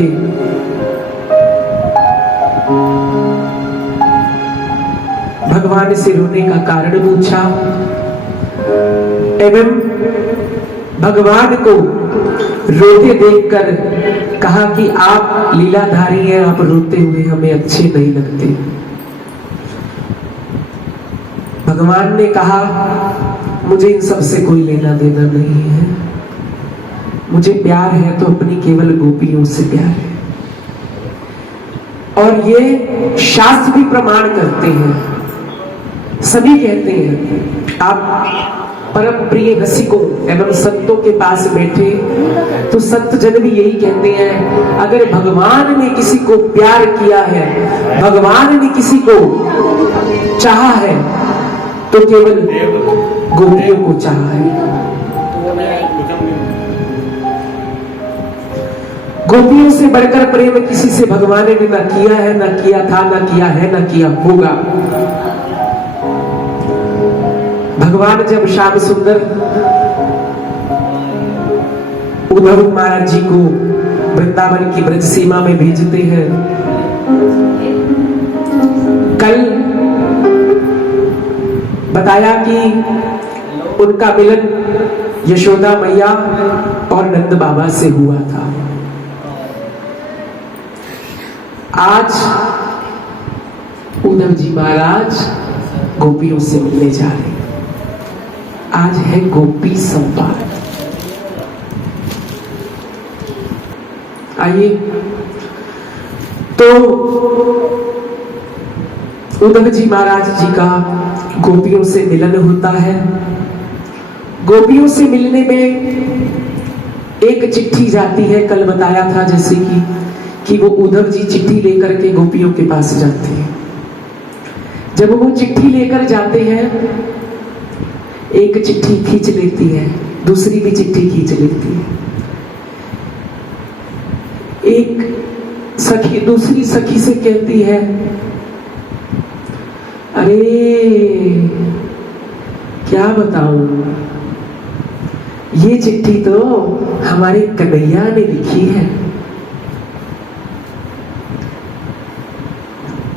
करके भगवान से रोने का कारण पूछा एवं भगवान को रोते देखकर कहा कि आप लीलाधारी हैं, आप रोते हुए हमें अच्छे नहीं लगते। भगवान ने कहा मुझे इन सब से कोई लेना देना नहीं है, मुझे प्यार है तो अपनी केवल गोपियों से प्यार है। और ये शास्त्र भी प्रमाण करते हैं, सभी कहते हैं। आप परम प्रिय रसिकों एवं संतों के पास बैठे तो संत जन भी यही कहते हैं, अगर भगवान ने किसी को प्यार किया है, भगवान ने किसी को चाहा है तो केवल गोपियों को चाहा है। गोपियों से बढ़कर प्रेम किसी से भगवान ने न किया है, न किया था, न किया है, न किया होगा। भगवान जब श्याम सुंदर उद्धव महाराज जी को वृंदावन की ब्रज सीमा में भेजते हैं, कल बताया कि उनका मिलन यशोदा मैया और नंद बाबा से हुआ था। आज उद्धव जी महाराज गोपियों से मिलने जा रहे हैं। आज है गोपी संवाद। आइए, तो उद्धव जी महाराज जी का गोपियों से मिलन होता है। गोपियों से मिलने में एक चिट्ठी जाती है, कल बताया था जैसे कि वो उद्धव जी चिट्ठी लेकर के गोपियों के पास जाते हैं। जब वो चिट्ठी लेकर जाते हैं, एक चिट्ठी खींच लेती है, दूसरी भी चिट्ठी खींच लेती है। एक सखी दूसरी सखी से कहती है, अरे क्या बताऊं, ये चिट्ठी तो हमारे कन्हैया ने लिखी है।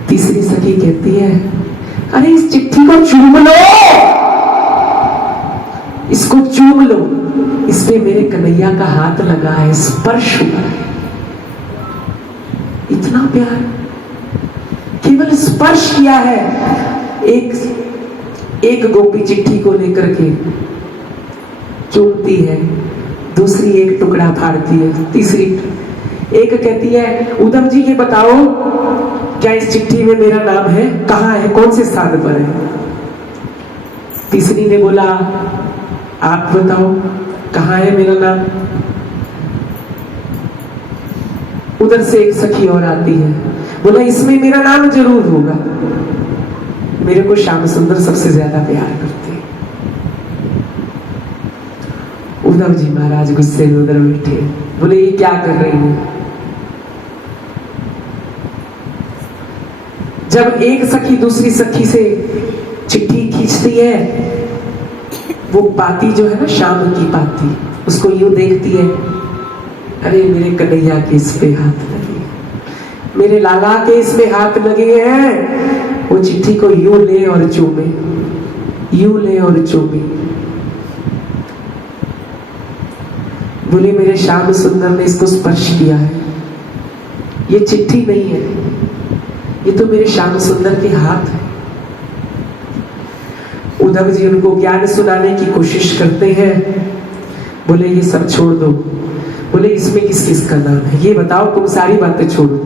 तीसरी सखी कहती है, अरे इस चिट्ठी को चूम लो, इसको चूम लो, इस पे मेरे कन्हैया का हाथ लगा है, स्पर्श हुआ है। इतना प्यार, केवल स्पर्श किया है। एक गोपी चिट्ठी को लेकर के चूमती है, दूसरी एक टुकड़ा फाड़ती है, तीसरी एक कहती है, उद्धव जी ये बताओ क्या इस चिट्ठी में मेरा नाम है, कहाँ है, कौन से स्थान पर है। तीसरी ने बोला, आप बताओ कहाँ है मेरा नाम। उधर से एक सखी और आती है, बोला इसमें मेरा नाम जरूर होगा, मेरे को श्याम सुंदर सबसे ज्यादा प्यार करते हैं। उद्धव जी महाराज गुस्से में उधर बैठे, बोले ये क्या कर रही हो। जब एक सखी दूसरी सखी से चिट्ठी खींचती है, वो पाती जो है ना, शाम की पाती, उसको यूं देखती है, अरे मेरे कन्हैया के इस पे हाथ लगे, मेरे लाला के इस पे हाथ लगे हैं। वो चिट्ठी को यूं ले और चूमे, यूं ले और चूमे। बोले मेरे श्याम सुंदर ने इसको स्पर्श किया है, ये चिट्ठी नहीं है, ये तो मेरे श्याम सुंदर के हाथ है। उद्धव जी उनको ज्ञान सुनाने की कोशिश करते हैं, बोले ये सब छोड़ दो। बोले इसमें किस किस का नाम है, ये बताओ, तुम सारी बातें छोड़ो।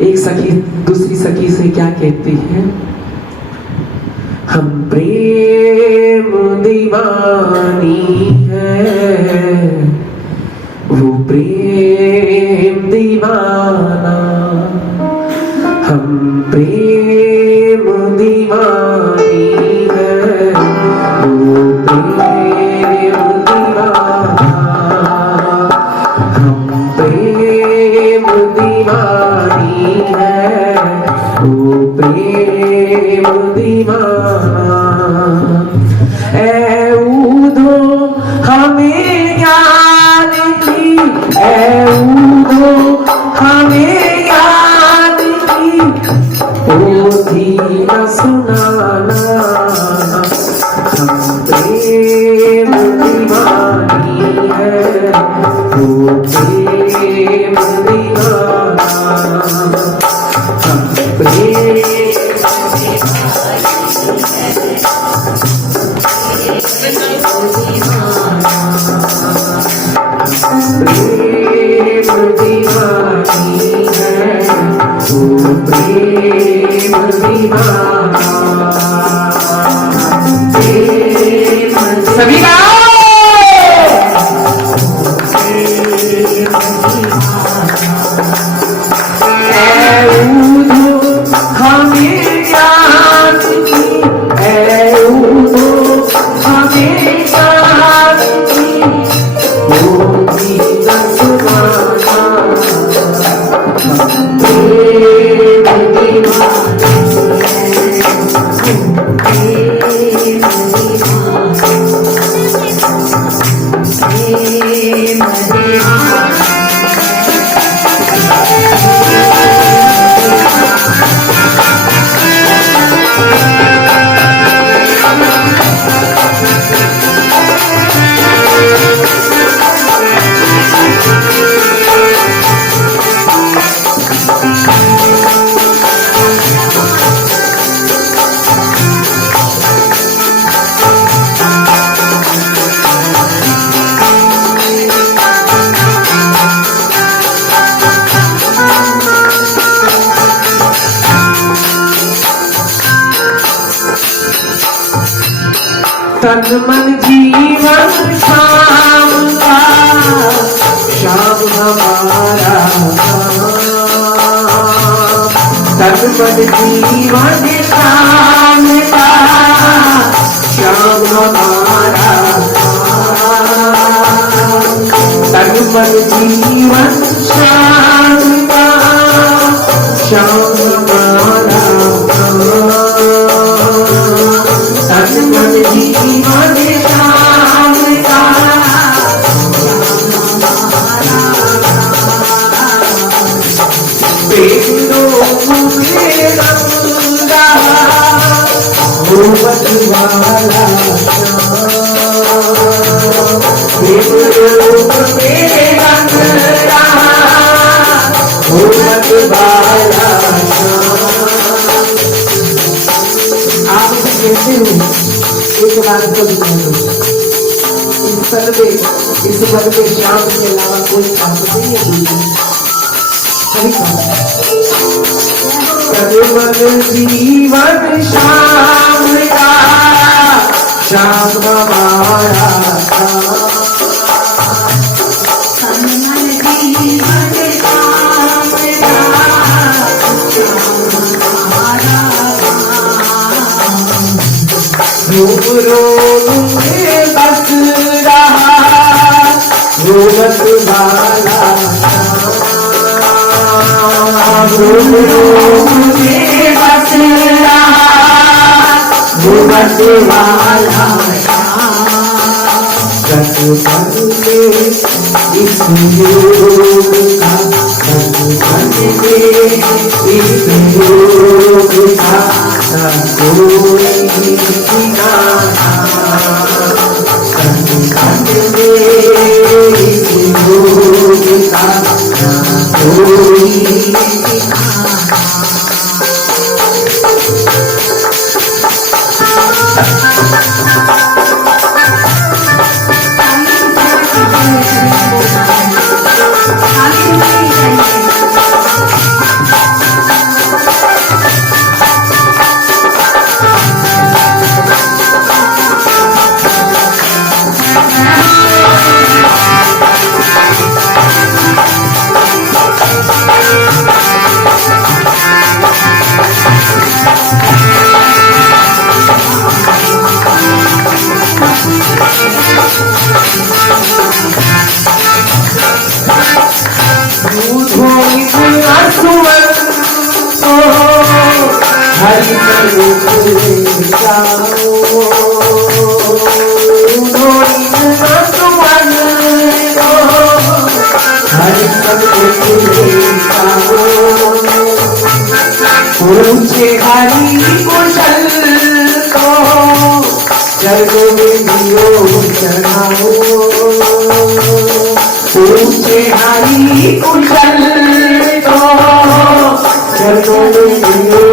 एक सखी दूसरी सखी से क्या कहती है, हम प्रेम दीवानी है, वो प्रेम दीवाना, हम प्रेम दीवानी है, वो प्रेम दीवाना, हम प्रेम दीवानी है, वो प्रेम दीवाना। ऐ ऊधो हमें ज्ञान की, ऐ ऊधो प्रेम दीवाना, हम प्रेम प्रेम दीवानी है, वो प्रेम दीवाना। सभी गाओ। हमें याद की, हमें याद की, वो गीत सुनाना, प्रेम दीवाना, तन मन जीवन शाम का, शाम हमारा, तन मन जीवन शाम का, शाम हमारा, तन मन जीवन शाम का, शाम हमारा, तन मन जीवन शाम का, बेरों में रंगा मोहब्बत वाला शाम, बेरों में रंगा मोहब्बत वाला शाम। आप इसे कहते हो, एक बार को लिखा दो, इस पद में शाम के अलावा कोई बात नहीं है दूसरी। तन मन जीवन शाम का, शाम हमारा, तन मन जीवन शाम का, शाम हमारा, रोम रोम में बस रहा रोमत वाला शाम, रोम रोम में बस रहा रोमत वाला शाम। रस भर में इस योग का, रस भर में इस योग का, कोई ठिकाना, रस भर में इस योग का, कोई ठिकाना। हरि ऊंचे हरि कुशल को जग में दियो चढ़ाओ, ऊंचे हरी कुशल तो चरणों में मिलो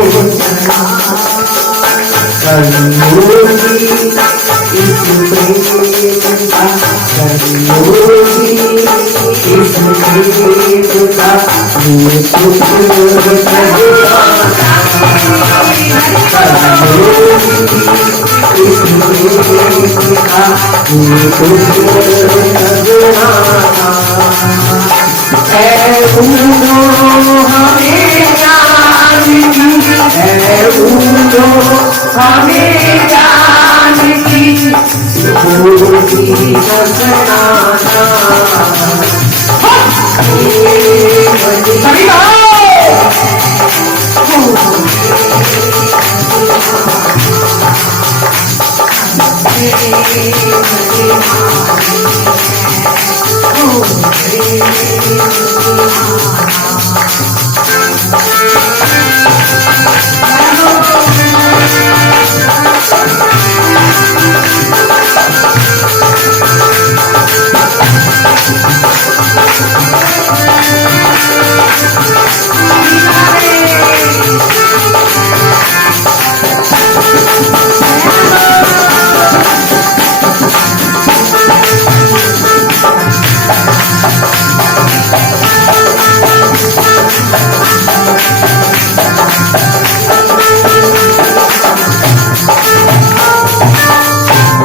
करोगी इस प्रेम का करोगी इस प्रेम का ये सुख सजगाना करोगी इस प्रेम का ये सुख सजगाना है उनो हमें जान की है उनो हमें जान की होगी सजनाना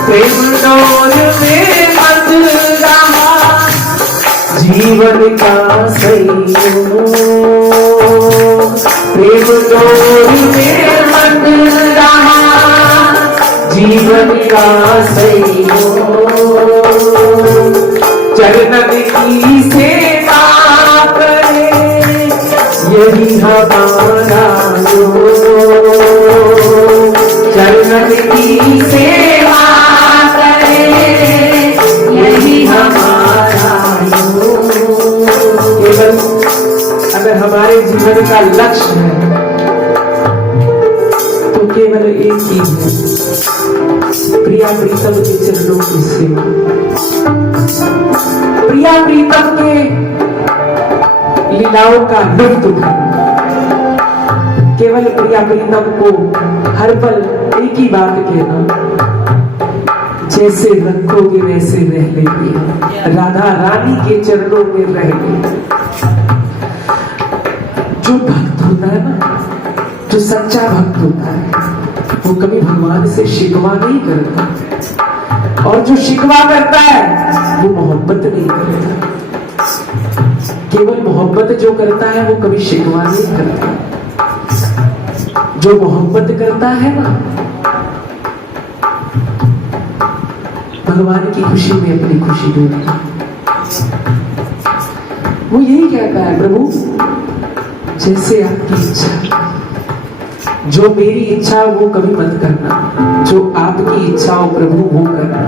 प्रेम डोर में बंध रहा जीवन का संयोग प्रेम डोर में बंध रहा जीवन का संयोग चरणन की सेवा करे यही हमारा योग चरणन की सेवा यही हमारा केवल अगर हमारे जीवन का लक्ष्य है तो केवल एक ही है प्रिया प्रीतम के चरणों की सेवा प्रिया प्रीतम के लीलाओं का लुत्फ उठाना केवल प्रिया प्रीतम को हर पल एक ही बात कहना जैसे रखोगे वैसे रह लेंगे राधा रानी के चरणों में रहेंगे जो भक्त होता है ना जो सच्चा भक्त होता है वो कभी भगवान से शिकवा नहीं करता और जो शिकवा करता है वो मोहब्बत नहीं करता केवल मोहब्बत जो करता है वो कभी शिकवा नहीं करता जो मोहब्बत करता है ना भगवान की खुशी में अपनी खुशी ढूंढता वो यही कहता है प्रभु जैसे आपकी इच्छा जो मेरी इच्छा वो कभी मत करना जो आपकी इच्छा हो प्रभु वो करना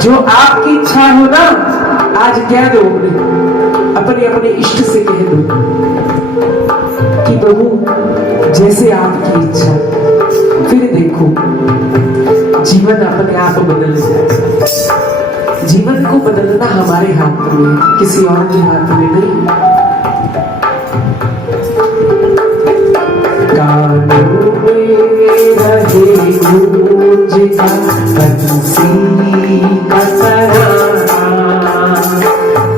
जो आपकी इच्छा हो ना आज कह दो अपने अपने इष्ट से कह दो कि प्रभु जैसे आपकी इच्छा फिर देखो जीवन अपने आप बदल जाए जीवन को बदलना हमारे हाथ में है किसी और के हाथ में नहीं कानों में रहे गूंजता बंसी का तराना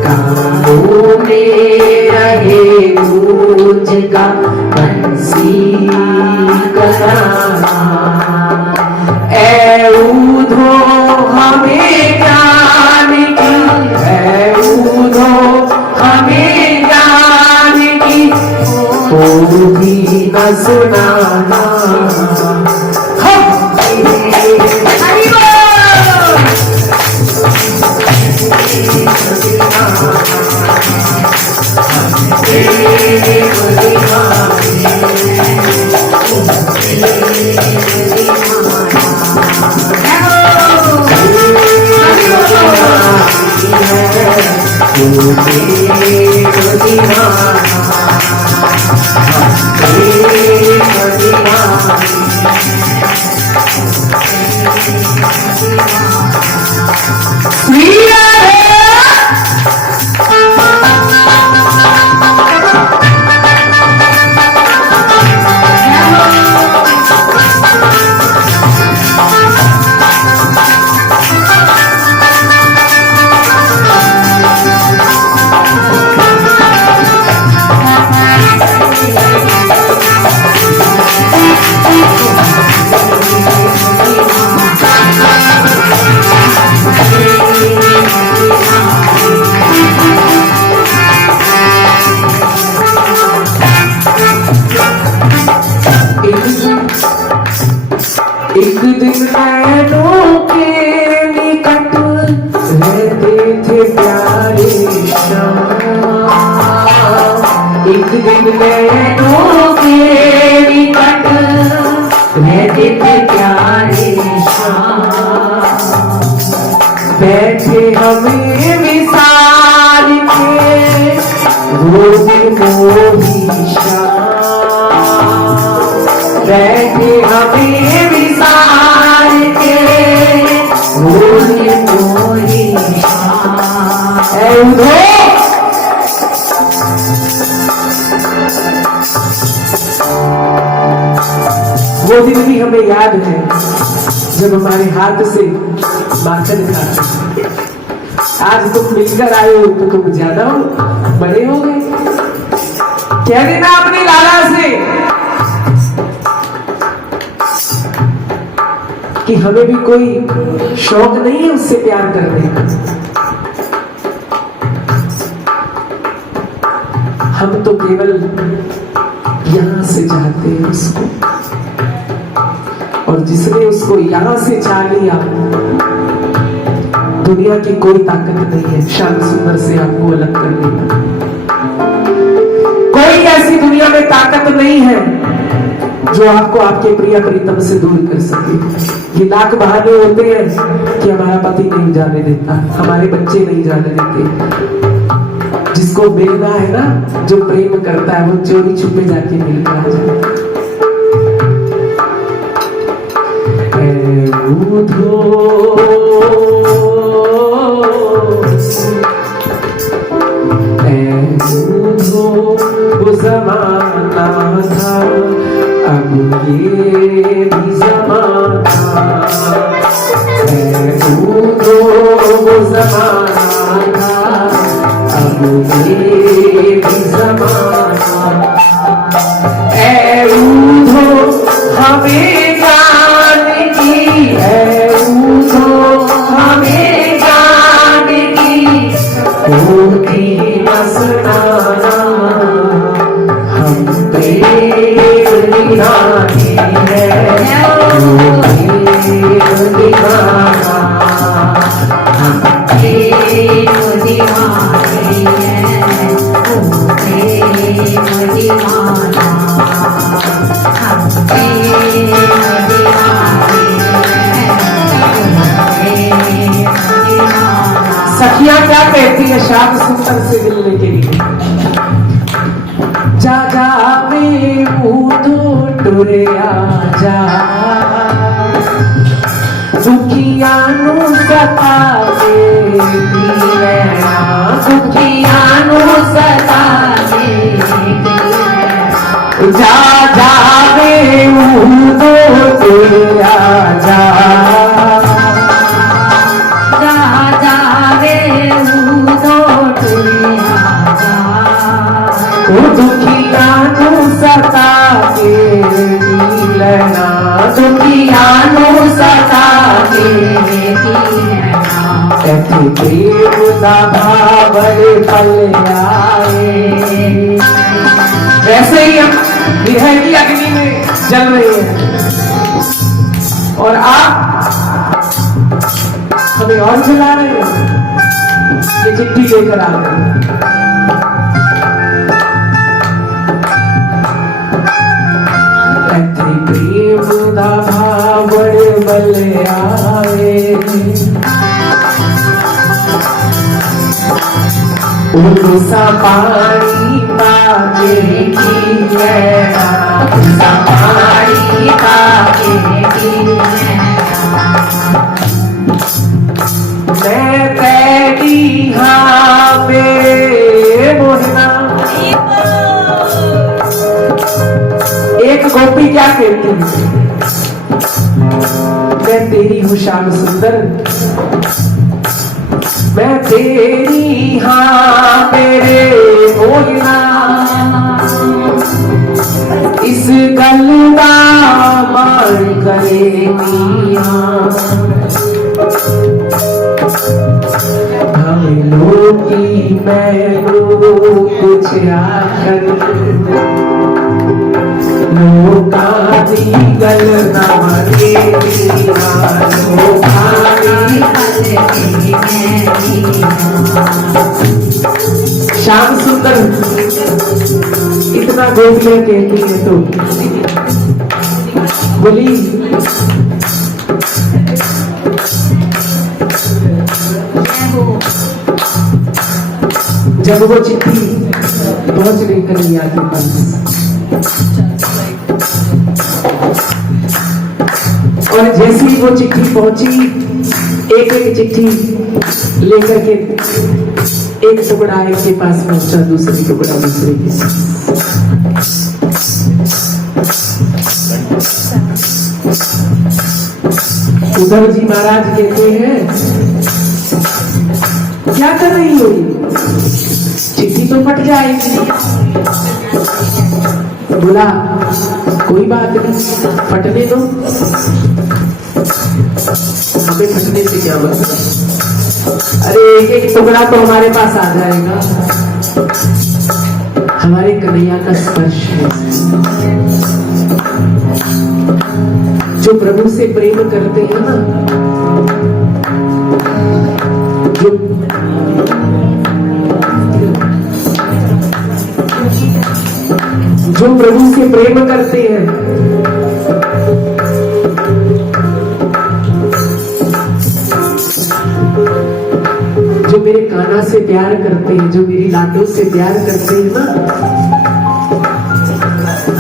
कानों में रहे गूंजता बंसी का तराना ऊधो हमें जान की ऊधो हमें जान की वो भी न सुनाना Sweet एक दिन नैनों के निकट रहते थे प्यारे श्याम, बैठे हमें विसार के रोज मोही श्याम, बैठे हमें विसार के रोज मोही श्याम। ऐ उधो वो दिन भी हमें याद है जब हमारे हाथ से माखन खाते। आज तुम मिलकर आए हो तो तुम ज्यादा बड़े हो गए। कह देना अपने लाला से कि हमें भी कोई शौक नहीं है उससे प्यार करने का। हम तो केवल यहां से चाहते हैं उसको, और जिसने उसको यहां से चाह लिया दुनिया की कोई ताकत नहीं है श्याम सुंदर से आपको अलग करने का। कोई ऐसी दुनिया में ताकत नहीं है जो आपको आपके प्रिय प्रीतम से दूर कर सके। ये लाख बहाने होते हैं कि हमारा पति नहीं जाने देता, हमारे बच्चे नहीं जाने देते। जिसको मिलना है ना, जो प्रेम करता है, वो चोरी छुपे जाके मिलकर आ जाता है। वो ज़माना था, अब ये भी ज़माना, वो ज़माना था, अब ये भी ज़माना। ऐ ऊधो हमें जान की, ऐ ऊधो हमें जान की, होती मसनाना, हम प्रेम निभाने हैं, प्रेम निभाना, हम प्रेम निभाने हैं, प्रेम निभाना, हम प्रेम निभाने हैं, सखियां क्या कहती है श्याम सुंदर से मिलने के लिए? जा जा वे ऊधो टुरे आजा, दुखिया नु सतावे दीना, दुखिया नु सतावे दीना। जा जा वे ऊधो टुरे आजा, दुखिया नु सता के दीना, दुखिया नु सता के दीना। ऐसे प्रेम दा भावर पल आए। वैसे ही हम विरह की अग्नि में जल रहे हैं और आप हमें और जला रहे हैं। ये चिट्ठी लेकर आ गए हैं। प्रेम दा भावर बल आए, उनसा पानी पाके की नैना, उनसा पानी पाके की नैना। मैं पैदी हाँ पे मोहना। एक गोपी क्या कहती है? मैं तेरी हूँ श्याम सुंदर, मैं तेरी हाँ मेरे मोहना। इस गल का मान करे मियां, हम लोग की मैं कुछ आखर लोकादी गल नमरे श्याम सुंदर इतना गोपियां कहती है तो बोली जब वो चिट्ठी पहुंच गई कन्हैया के पास और जैसे ही वो चिट्ठी पहुंची, एक एक चिट्ठी लेकर के एक टुकड़ा एक के पास पहुंचा, दूसरी टुकड़ा दूसरे के पास। उद्धव जी महाराज कहते हैं क्या कर रही हो, चिट्ठी तो फट जाएगी। बोला कोई बात नहीं, फटने दो, हमें फटने से क्या मतलब, अरे एक एक टुकड़ा तो हमारे पास आ जाएगा। हमारे कन्हैया का स्पर्श है, जो प्रभु से प्रेम करते हैं ना, जो प्रभु से प्रेम करते हैं, जो मेरे कान्हा से प्यार करते हैं, जो मेरी लाडो से प्यार करते हैं ना,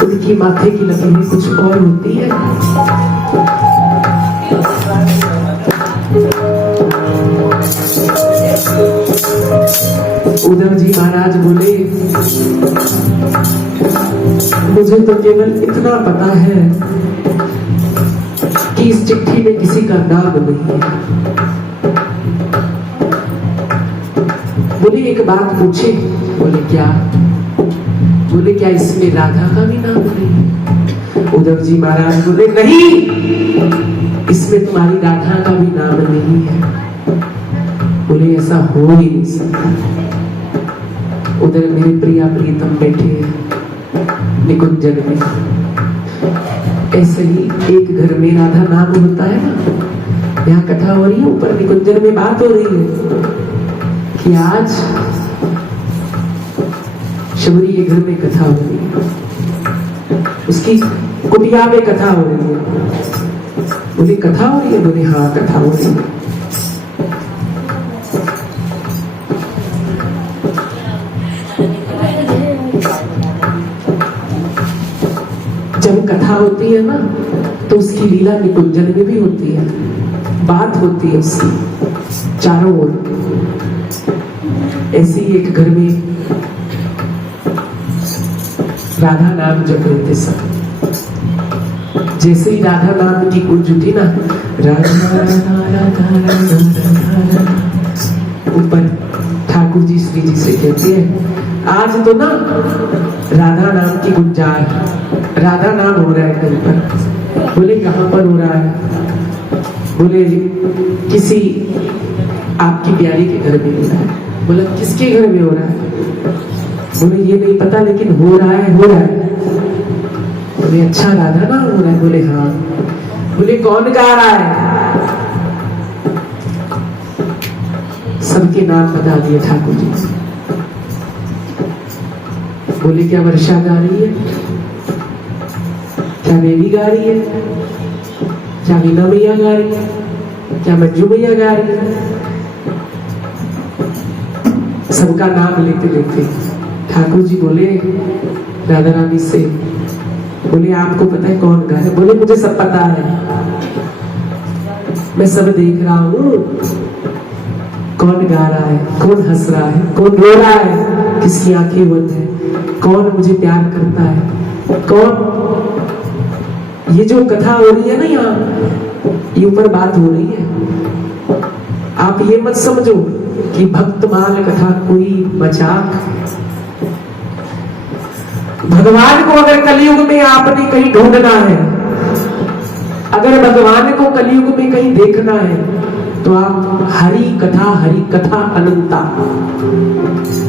उनकी माथे की लकीरें कुछ और होती है। उद्धव जी महाराज बोले मुझे तो केवल इतना पता है कि इस चिट्ठी में किसी का नाम नहीं है। बोले एक बात पूछे, बोले क्या? बोले क्या इसमें राधा का भी नाम नहीं है? उद्धव जी महाराज बोले नहीं, इसमें तुम्हारी राधा का भी नाम नहीं है। बोले ऐसा हो ही नहीं सकता। उधर मेरे प्रिया प्रीतम बैठे हैं निकुंजन में, ऐसे ही एक घर में राधा नाम होता है ना, यहाँ कथा हो रही है, ऊपर निकुंजन में बात हो रही है कि आज शबरी के घर में कथा हो रही है, उसकी कुटिया में कथा हो रही है। बोले कथा हो रही है? बोले हाँ कथा हो रही है। जब कथा होती है ना तो उसकी लीला निकुंजन में भी होती है, बात होती है उसकी चारों ओर। ऐसे ही एक घर में राधा नाम जप रहे थे सब। जैसे ही राधा नाम की गूंज उठी ना, राधा राधा राधा राधा, ऊपर ठाकुर जी श्री जी से कहते हैं आज तो ना राधा नाम की गुंजार, राधा नाम हो रहा है कहीं पर। बोले कहाँ पर हो रहा है? बोले किसी आपकी प्यारी के घर में हो रहा है। बोला किसके घर में हो रहा है? बोले ये नहीं पता लेकिन हो रहा है, हो रहा है। बोले अच्छा राधा नाम हो रहा है? बोले हाँ। बोले कौन गा रहा है? सबके नाम बता दिए ठाकुर जी। बोले क्या वर्षा गा रही है? क्या बेबी गा रही है? क्या मीना मैया गा रही है? क्या मंजू मैया गा रही है? सबका नाम लेते लेते ठाकुर जी बोले राधा रानी से, बोले आपको पता है कौन गा रहा है? बोले मुझे सब पता है, मैं सब देख रहा हूँ। कौन गा रहा है, कौन हंस रहा है, कौन रो रहा है, किसकी आंखें बंद है, कौन मुझे प्यार करता है, कौन? ये जो कथा हो रही है ना यहाँ, ये ऊपर बात हो रही है। आप ये मत समझो कि भक्तमाल कथा कोई मजाक। भगवान को अगर कलयुग में आपने कहीं ढूंढना है, अगर भगवान को कलयुग में कहीं देखना है, तो आप हरि कथा अनंता,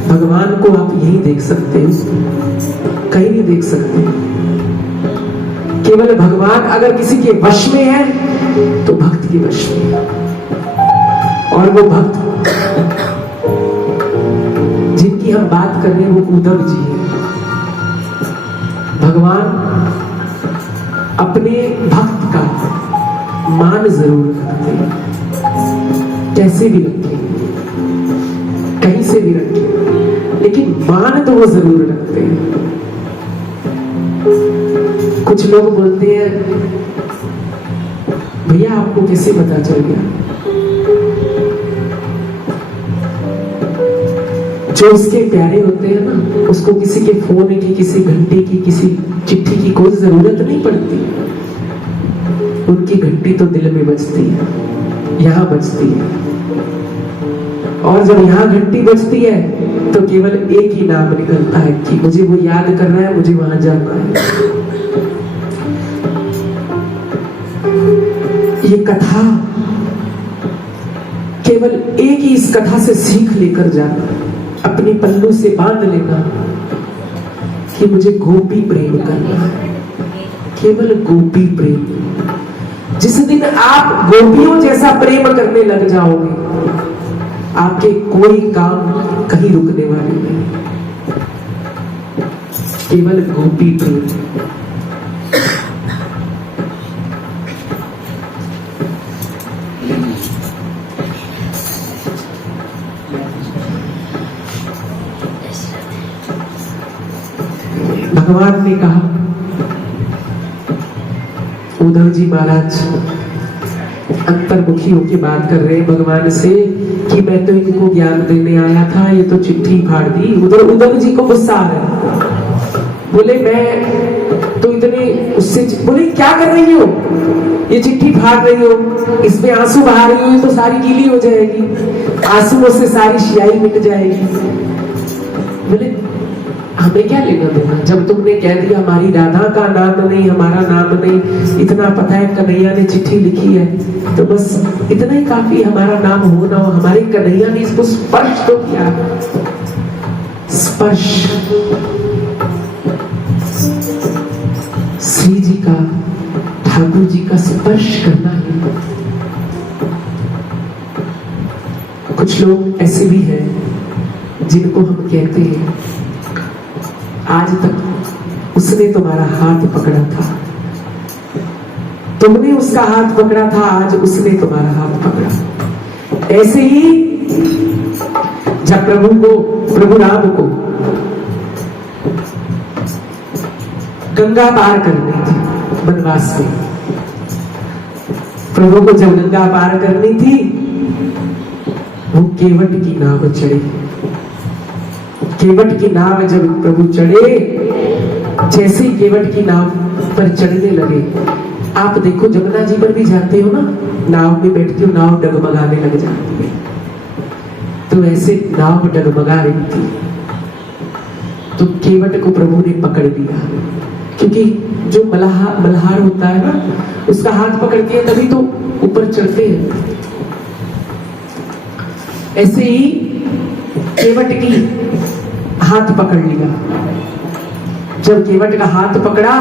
भगवान को आप यही देख सकते हो, कहीं नहीं देख सकते। केवल भगवान अगर किसी के वश में है तो भक्त के वश में है, और वो भक्त जिनकी हम बात कर रहे हैं वो उद्धव जी है। भगवान अपने भक्त का मान जरूर रखते हैं, कैसे भी रखें, कहीं से भी रखें, लेकिन मान तो वो जरूर रखते हैं। कुछ लोग बोलते हैं भैया आपको कैसे पता चल गया? जो उसके प्यारे होते हैं ना, उसको किसी के फोन की, किसी घंटे की, किसी चिट्ठी की कोई जरूरत नहीं पड़ती। उनकी घंटी तो दिल में बजती है, यहाँ बजती है, और जब यहाँ घंटी बजती है तो केवल एक ही नाम निकलता है कि मुझे वो याद करना है, मुझे वहां जाना है। ये कथा केवल एक ही इस कथा से सीख लेकर जाना, अपनी पल्लू से बांध लेना कि मुझे गोपी प्रेम करना है, केवल गोपी प्रेम। जिस दिन आप गोपियों जैसा प्रेम करने लग जाओगे, आपके कोई काम कहीं रुकने वाले नहीं, केवल गोपी प्रेम। भगवान ने कहा, उद्धव जी महाराज अंतर्मुखी होकर बात कर रहे हैं भगवान से कि मैं तो इनको ज्ञान देने आया था, ये तो चिट्ठी फाड़ दी। उधर उद्धव जी को गुस्सा आ रहा है, बोले मैं तो इतने उससे, बोले क्या कर रही हो, ये चिट्ठी फाड़ रही हो, इसमें आंसू बहा रही हो, तो सारी गीली हो जाएगी, आंसुओं से सारी स्याही मिट जाएगी। बोले हमें क्या लेना देना, जब तुमने कह दिया हमारी राधा का नाम नहीं, हमारा नाम नहीं, इतना पता है कन्हैया ने चिट्ठी लिखी है, तो बस इतना ही काफी, हमारा नाम हो ना हो, हमारे कन्हैया ने इसको स्पर्श तो किया। स्पर्श श्री जी का, ठाकुर जी का स्पर्श करना है। कुछ लोग ऐसे भी हैं जिनको हम कहते हैं आज तक उसने तुम्हारा हाथ पकड़ा था, तुमने उसका हाथ पकड़ा था, आज उसने तुम्हारा हाथ पकड़ा। ऐसे ही जब प्रभु राम को गंगा पार करनी थी वनवास में, प्रभु को जब गंगा पार करनी थी, वो केवट की नाव चढ़े। केवट की नाव जब प्रभु चढ़े, जैसे ही केवट की नाव पर चढ़ने लगे, आप देखो जमुना जी पर भी जाते हो ना, नाव में बैठते हो, नाव डगमगाने लग जाती है, तो ऐसे नाव डगमगा रही थी, तो केवट को प्रभु ने पकड़ लिया, क्योंकि जो मल्हार होता है ना, उसका हाथ पकड़ते हैं तभी तो ऊपर चढ़ते हैं। ऐसे ही केवट की हाथ पकड़ लिया। जब केवट का हाथ पकड़ा,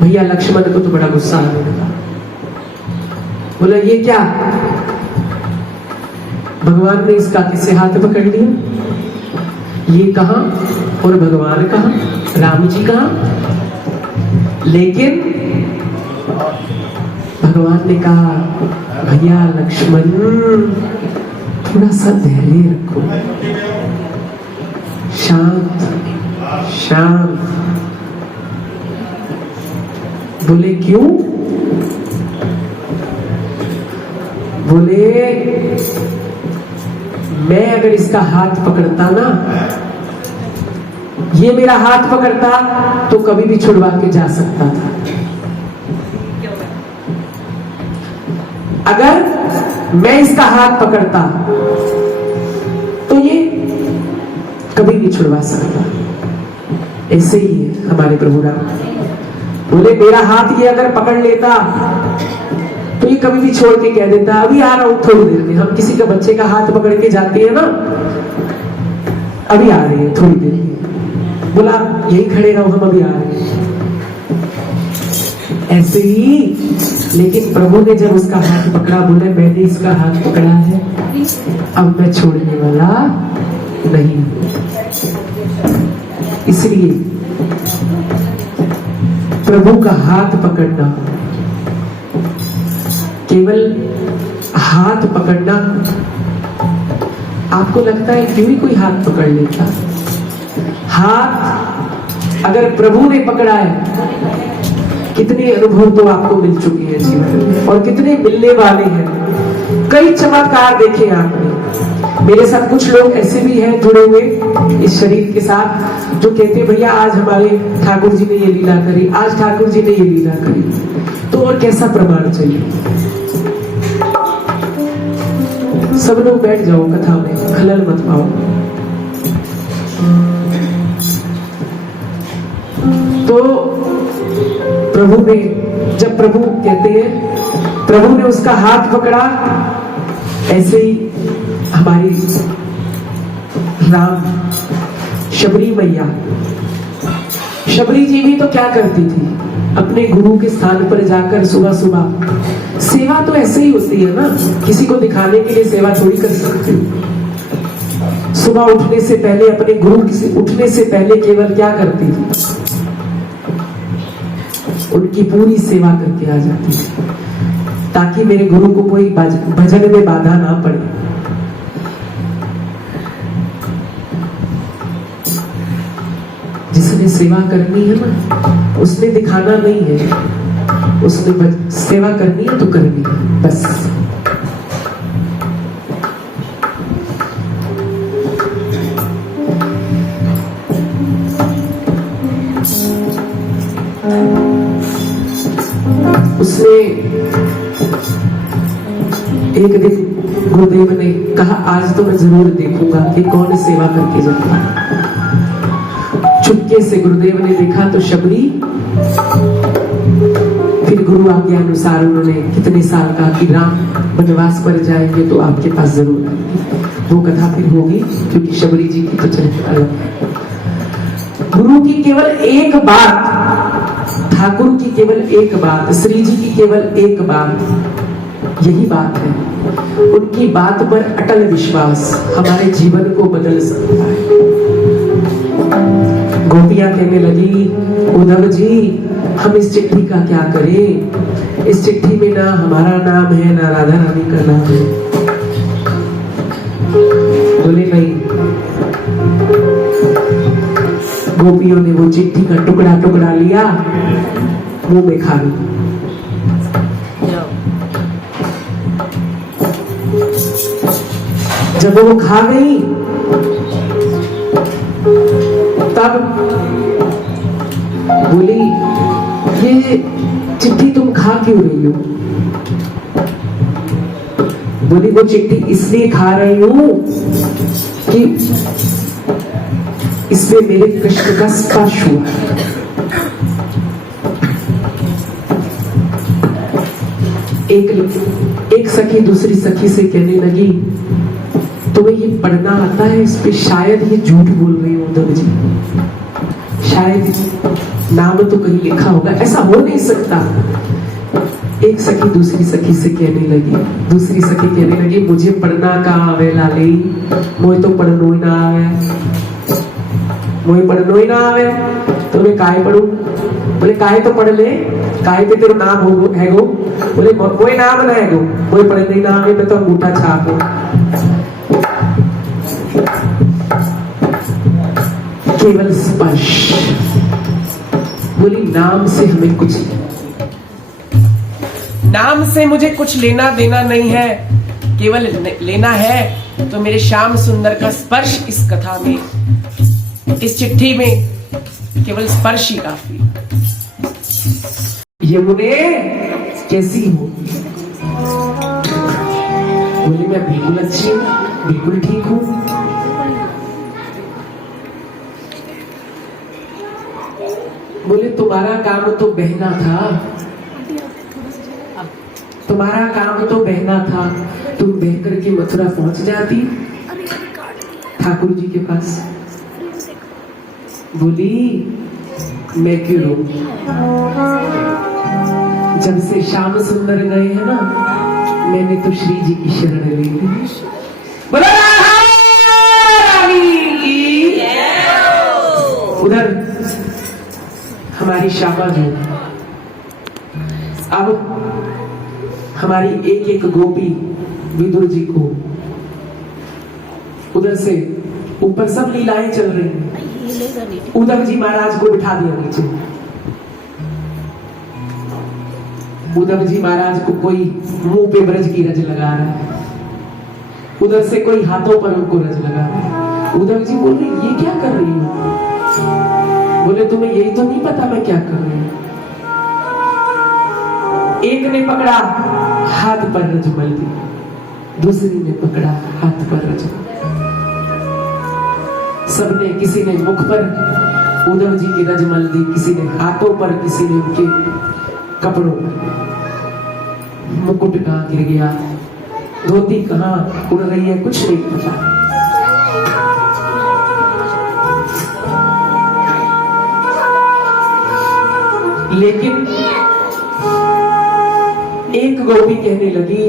भैया लक्ष्मण को तो बड़ा गुस्सा आने लगा, बोला ये क्या, भगवान ने इसका किसे हाथ पकड़ लिया, ये कहां और भगवान कहां, राम जी कहां। लेकिन भगवान ने कहा भैया लक्ष्मण थोड़ा सा धैर्य रखो, शांत शांत। बोले क्यों? बोले मैं अगर इसका हाथ पकड़ता ना, ये मेरा हाथ पकड़ता तो कभी भी छुड़वा के जा सकता था, अगर मैं इसका हाथ पकड़ता तो ये कभी नहीं छुड़वा सकता। ऐसे ही है हमारे प्रभु राम। बोले मेरा हाथ ये अगर पकड़ लेता तो ये कभी भी छोड़ के कह देता अभी आ रहा हूं थोड़ी देर में। हम किसी का बच्चे का हाथ पकड़ के जाते हैं ना, अभी आ रहे हैं थोड़ी देर में, बोला यही खड़े रहो हम अभी आ रहे हैं। ऐसे ही लेकिन प्रभु ने जब उसका हाथ पकड़ा, बोले मैंने इसका हाथ पकड़ा है, अब मैं छोड़ने वाला नहीं। इसलिए प्रभु का हाथ पकड़ना, केवल हाथ पकड़ना, आपको लगता है क्यों ही कोई हाथ पकड़ लेता? हाथ अगर प्रभु ने पकड़ा है, कितने अनुभव तो आपको मिल चुके हैं जीवन में और कितने मिलने वाले हैं। कई चमत्कार देखे आपने। मेरे साथ कुछ लोग ऐसे भी हैं जुड़े हुए इस शरीर के साथ, जो कहते हैं भैया आज हमारे ठाकुर जी ने ये लीला करी, आज ठाकुर जी ने ये लीला करी। तो और कैसा प्रमाण चाहिए? सब लोग बैठ जाओ, कथा में खलल मत पाओ। तो प्रभु ने, जब प्रभु कहते हैं प्रभु ने उसका हाथ पकड़ा, ऐसे ही हमारी राम शबरी मैया, शबरी जी भी तो क्या करती थी? अपने गुरु के स्थान पर जाकर सुबह सुबह सेवा तो ऐसे ही होती है ना, किसी को दिखाने के लिए सेवा थोड़ी कर सकती। सुबह उठने से पहले, अपने गुरु से उठने से पहले केवल क्या करती थी? उनकी पूरी सेवा करके आ जाती थी, ताकि मेरे गुरु को कोई भजन में बाधा ना पड़े। जिसने सेवा करनी है ना, उसने दिखाना नहीं है, उसने सेवा करनी है तो करनी है बस। उसने एक दिन गुरुदेव ने कहा आज तो मैं जरूर देखूंगा कि कौन सेवा करके जाता है। चुपके से गुरुदेव ने देखा तो शबरी, फिर गुरु आज्ञा अनुसार उन्होंने कितने साल का कि राम वनवास पर जाएंगे तो आपके पास जरूर आएंगे। वो कथा फिर होगी, क्योंकि शबरी जी की तो चरित्र अलग है। गुरु की केवल एक बात, ठाकुर की केवल एक बात, श्री जी की केवल एक बात, यही बात है। उनकी बात पर अटल विश्वास हमारे जीवन को बदल सकता है। गोपियां कहने लगी, उद्धव जी हम इस चिट्ठी का क्या करें? इस चिट्ठी में ना हमारा नाम है ना राधा रानी का नाम है। बोले नहीं। गोपियों ने वो चिट्ठी का टुकड़ा टुकड़ा लिया, मुंह में खा ली। जब वो खा गई तब बोली, ये चिट्ठी तुम खा क्यों रही हो? बोली वो चिट्ठी इसलिए खा रही हूं कि इसमें मेरे कृष्ण का स्पर्श हुआ। एक सखी दूसरी सखी से कहने लगी, तुम्हें ये पढ़ना आता है? इस पे शायद ये झूठ बोल रही हो उद्धव जी, शायद नाम तो कहीं लिखा होगा, ऐसा हो नहीं सकता। एक सखी दूसरी सखी से कहने लगी, दूसरी सखी कहने लगी, मुझे पढ़ना का आवे लाली, मुझे तो पढ़नो ही ना आवे, मुझे पढ़नो ही ना आवे, तो मैं काहे पढ़ू? बोले काहे तो पढ़ ले, काहे पे तेरा नाम हो है गो। बोले कोई नाम ना है गो, मुझे पढ़ने ही ना आवे, मैं तो अंगूठा छाप हूं। केवल स्पर्श। बोली नाम से हमें कुछ, नाम से मुझे कुछ लेना देना नहीं है, केवल लेना है तो मेरे श्याम सुंदर का स्पर्श इस कथा में, इस चिट्ठी में केवल स्पर्श ही काफी। यमुने कैसी हो? बोली मैं बिल्कुल अच्छी हूँ, बिल्कुल ठीक हूँ। बोले तुम्हारा काम तो बहना था, तुम्हारा काम तो बहना था, तुम बह करके मथुरा पहुंच जाती ठाकुर जी के पास। बोली मैं क्यों रोऊं? जब से श्याम सुंदर गए हैं ना, मैंने तो श्री जी की शरण ली थी। बोला हमारी श्यामा जी, अब हमारी एक एक गोपी विदुर जी को उधर से ऊपर सब लीलाएं चल रही हैं। उद्धव जी महाराज को बिठा दिया नीचे। उद्धव जी महाराज को कोई मुंह पे ब्रज की रज लगा रहा है, उधर से कोई हाथों पर उनको रज लगा रहा है। उद्धव जी बोले ये क्या कर रही हो? बोले तुम्हें यही तो नहीं पता मैं क्या कर रही हूं। एक ने पकड़ा हाथ पर रजमल दी, दूसरी ने पकड़ा हाथ पर रजमल, सबने, किसी ने मुख पर उद्धव जी की रजमल दी, किसी ने हाथों पर, किसी ने उनके कपड़ों पर। मुकुट कहां गिर गया, धोती कहां उड़ रही है, कुछ नहीं पता। लेकिन एक गोपी कहने लगी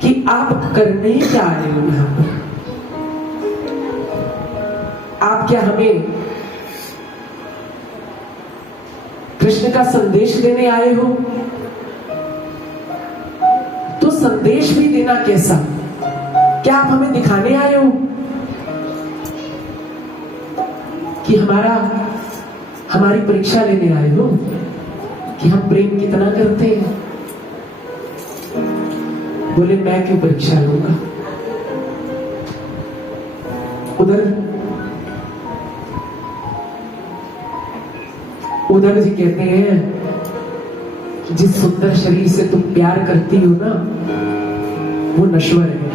कि आप करने क्या आए हो यहां पर? आप क्या हमें कृष्ण का संदेश देने आए हो? तो संदेश भी देना कैसा? क्या आप हमें दिखाने आए हो कि हमारी परीक्षा लेने आए हो कि हम प्रेम कितना करते हैं? बोले मैं क्यों परीक्षा लूंगा। उद्धव जी कहते हैं जिस सुंदर शरीर से तुम प्यार करती हो ना, वो नश्वर है,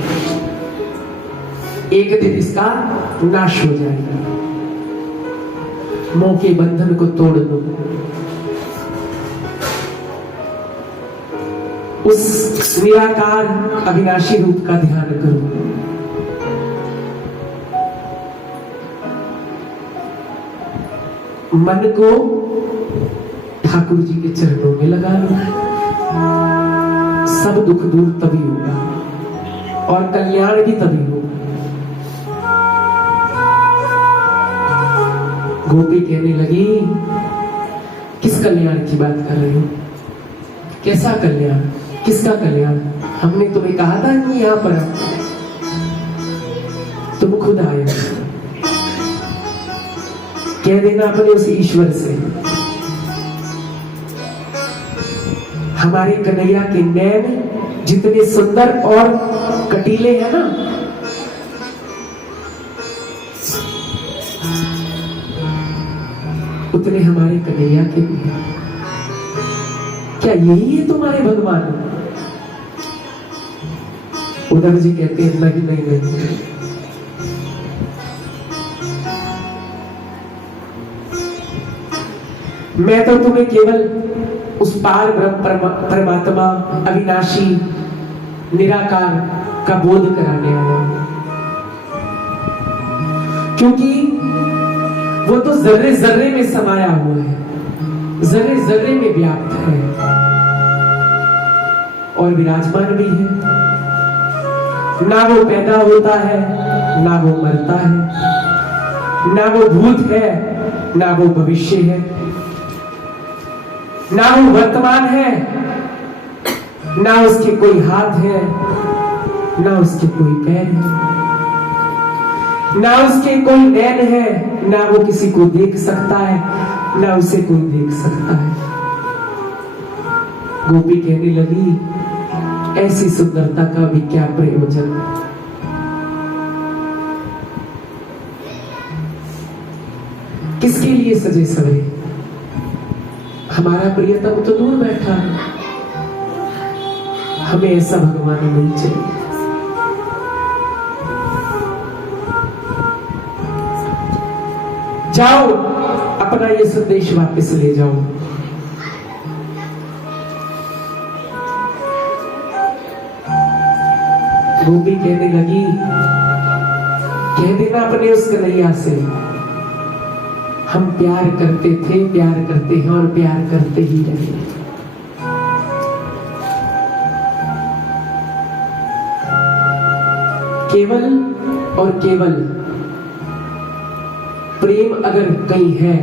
एक दिन इसका नाश हो जाएगा। मोह के बंधन को तोड़ दो, उस निराकार अविनाशी रूप का ध्यान करो। मन को ठाकुर जी के चरणों में लगा लो, सब दुख दूर तभी होगा और कल्याण भी तभी होगा। गोपी कहने लगी किस कल्याण की बात कर रही हो? कैसा कल्याण? किसका कल्याण? हमने तुम्हें कहा था कि यहां पर तुम खुद आए। कह देना अपने उस ईश्वर से, हमारे कन्हैया के नैन जितने सुंदर और कटीले हैं ना, उतने हमारे कन्हैया के भी हैं। क्या यही है तुम्हारे भगवान? उद्धव जी कहते हैं नहीं। मैं तो तुम्हें केवल उस पार ब्रह्म परमात्मा अविनाशी निराकार का बोध कराने आया हूं, क्योंकि वो तो जर्रे जर्रे में समाया हुआ है, जर्रे जर्रे में व्याप्त है और विराजमान भी है। ना वो पैदा होता है, ना वो मरता है, ना वो भूत है, ना वो भविष्य है, ना वो वर्तमान है, ना उसके कोई हाथ है, ना उसके कोई पैर है, ना उसके कोई नैन है, ना वो किसी को देख सकता है, ना उसे कोई देख सकता है। गोपी कहने लगी ऐसी सुंदरता का भी क्या प्रयोजन? किसके लिए सजे सवे? हमारा प्रियतम तो दूर बैठा है, हमें ऐसा भगवान नहीं चाहिए। जाओ अपना ये संदेश वापस ले जाओ। गोपी कहने लगी कह देना अपने उस कन्हैया से, हम प्यार करते थे, प्यार करते हैं और प्यार करते ही रहेंगे। केवल और केवल प्रेम अगर कहीं है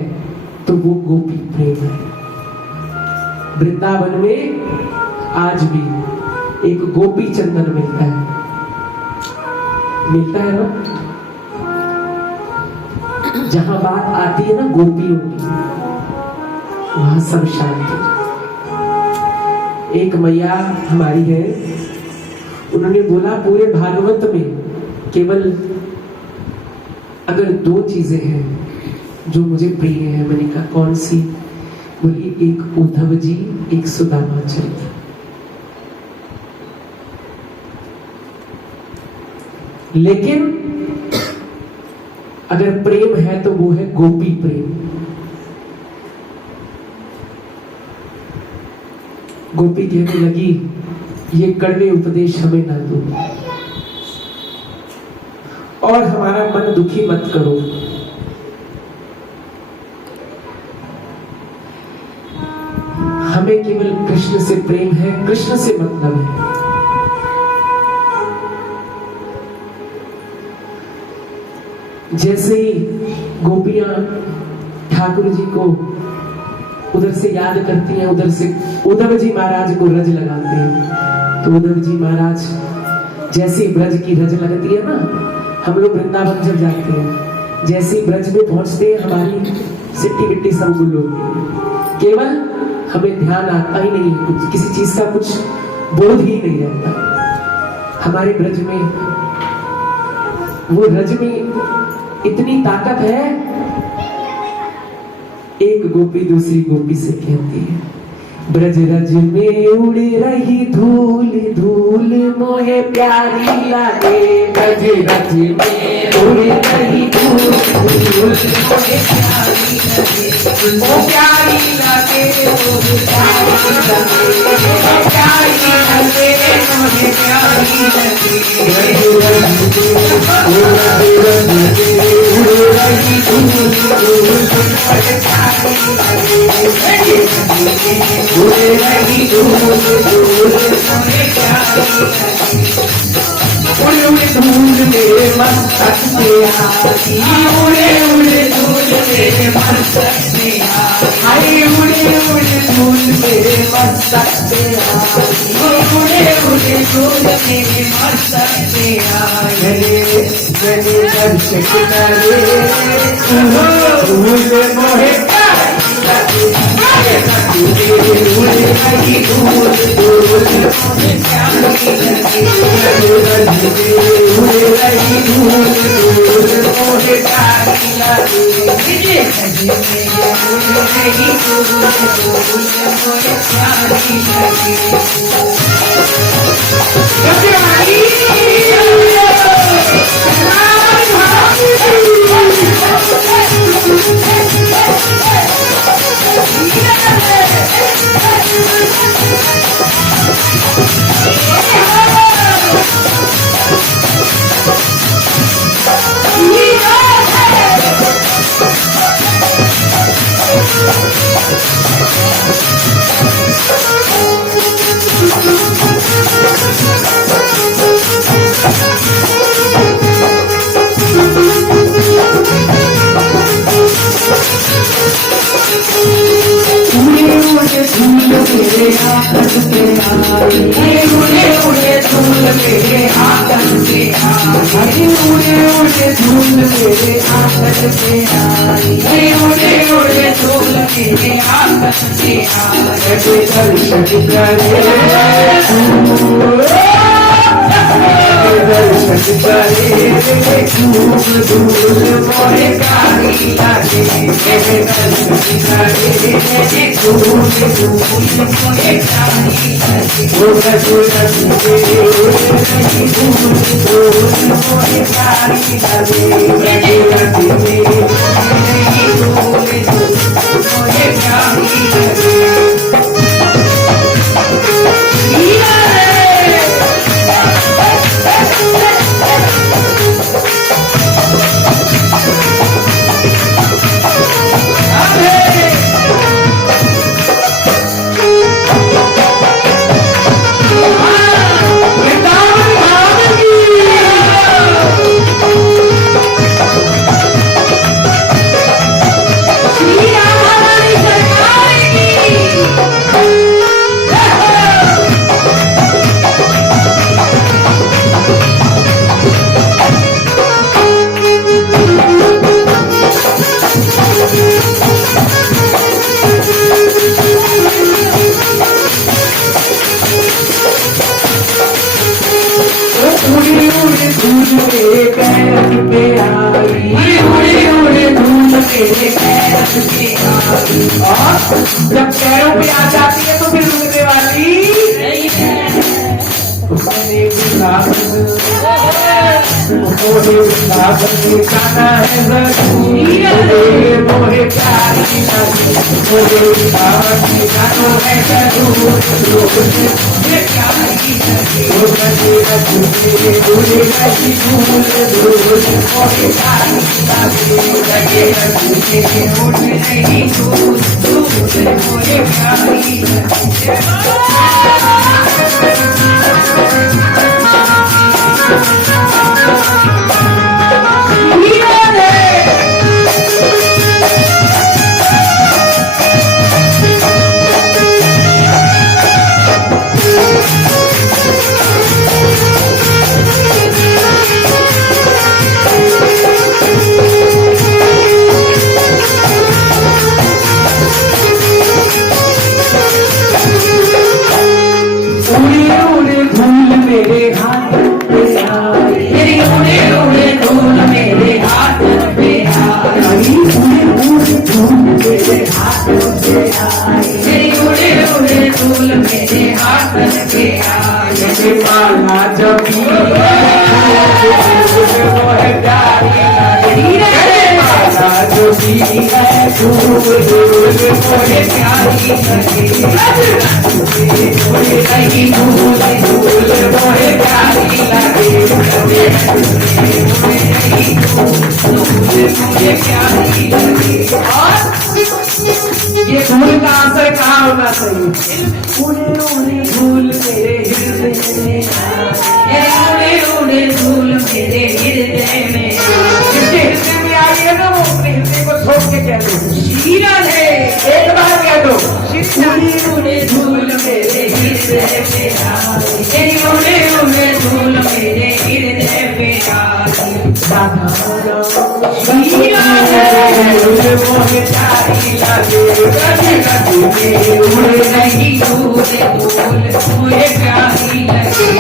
तो वो गोपी प्रेम है। वृंदावन में आज भी एक गोपी चंदन मिलता है ना, जहां बात आती है ना गोपियों की, वहां सब शांत हो जाए। एक मैया हमारी है, उन्होंने बोला पूरे भागवत में केवल अगर 2 चीजें हैं जो मुझे प्रिय है। मैंने कहा कौन सी? बोली एक उद्धव जी, एक सुदामा चरित्र। लेकिन अगर प्रेम है तो वो है गोपी प्रेम। गोपी कहने लगी ये कड़वे उपदेश हमें ना दो और हमारा मन दुखी मत करो। हमें केवल कृष्ण से प्रेम है, कृष्ण से मतलब है। जैसे ही गोपियां ठाकुर जी को उधर से याद करती हैं, उधर से उद्धव जी महाराज को रज लगाते हैं। तो उद्धव जी महाराज जैसे ब्रज की रज लगती है ना, हम लोग वृंदावन जब जाते हैं, जैसे ब्रज में पहुंचते हैं हमारी सिट्टी बिट्टी सब गुल होती है। केवल हमें ध्यान आता ही नहीं, कुछ किसी चीज का कुछ बोध ही नहीं रहता। हमारे ब्रज में वो रज में इतनी ताकत है, एक गोपी दूसरी गोपी से कहती है ब्रज रज में उड़ रही धूल धूल मोहे प्यारी लागे। ब्रज रज में उड़ रही धूल धूल मोहे प्यारी लागे। ओ प्यारी लागे, ओ प्यारी लागे, ओ प्यारी लागे, मोहे प्यारी लागे। उड़ रही धूल धूल मोहे प्यारी लागे। उड़े रही धूल धूल मोहे प्यारी लागे। उड़े उड़े धूल मेरे मस्तक पे आई, उड़े उड़े धूल मेरे मस्तक पे आई, उड़े उड़े धूल मेरे मस्तक पे आई, उड़े उड़े धूल मेरे मस्तक पे आई। गले दर्शन करे धूल मोहे प्यारी लागे। उड़े रही धूल धूल मोहे प्यारी लागे। उड़े रही धूल धूल मोहे प्यारी लागे। उड़े रही धूल धूल मोहे प्यारी मोहे सावन जाना है जरूर, मोहे प्यारी नदी, मोहे सावन जाना है जरूर, मोहे प्यारी नदी, वो नदी रखूंगे दूरे नदी दूर दूर, मोहे प्यारी नदी, लगे रखूंगे दूरे नदी दूर दूर, मोहे प्यारी नदी। ये धूल का असर कहाँ होना चाहिए? उड़े उड़े धूल मेरे हृदय में, उड़े उड़े धूल मेरे हृदय में, जिसके हृदय में आई है ना वो अपने हृदय को छोड़ के कह दो शीरन है, एक बार कह दो उड़े उड़े धूल मेरे हृदय में, उड़े उड़े धूल मेरे हृदय में आई, मोहे प्यारी लगे उड़े नहीं दूर दूर, मोहे प्यारी लगे।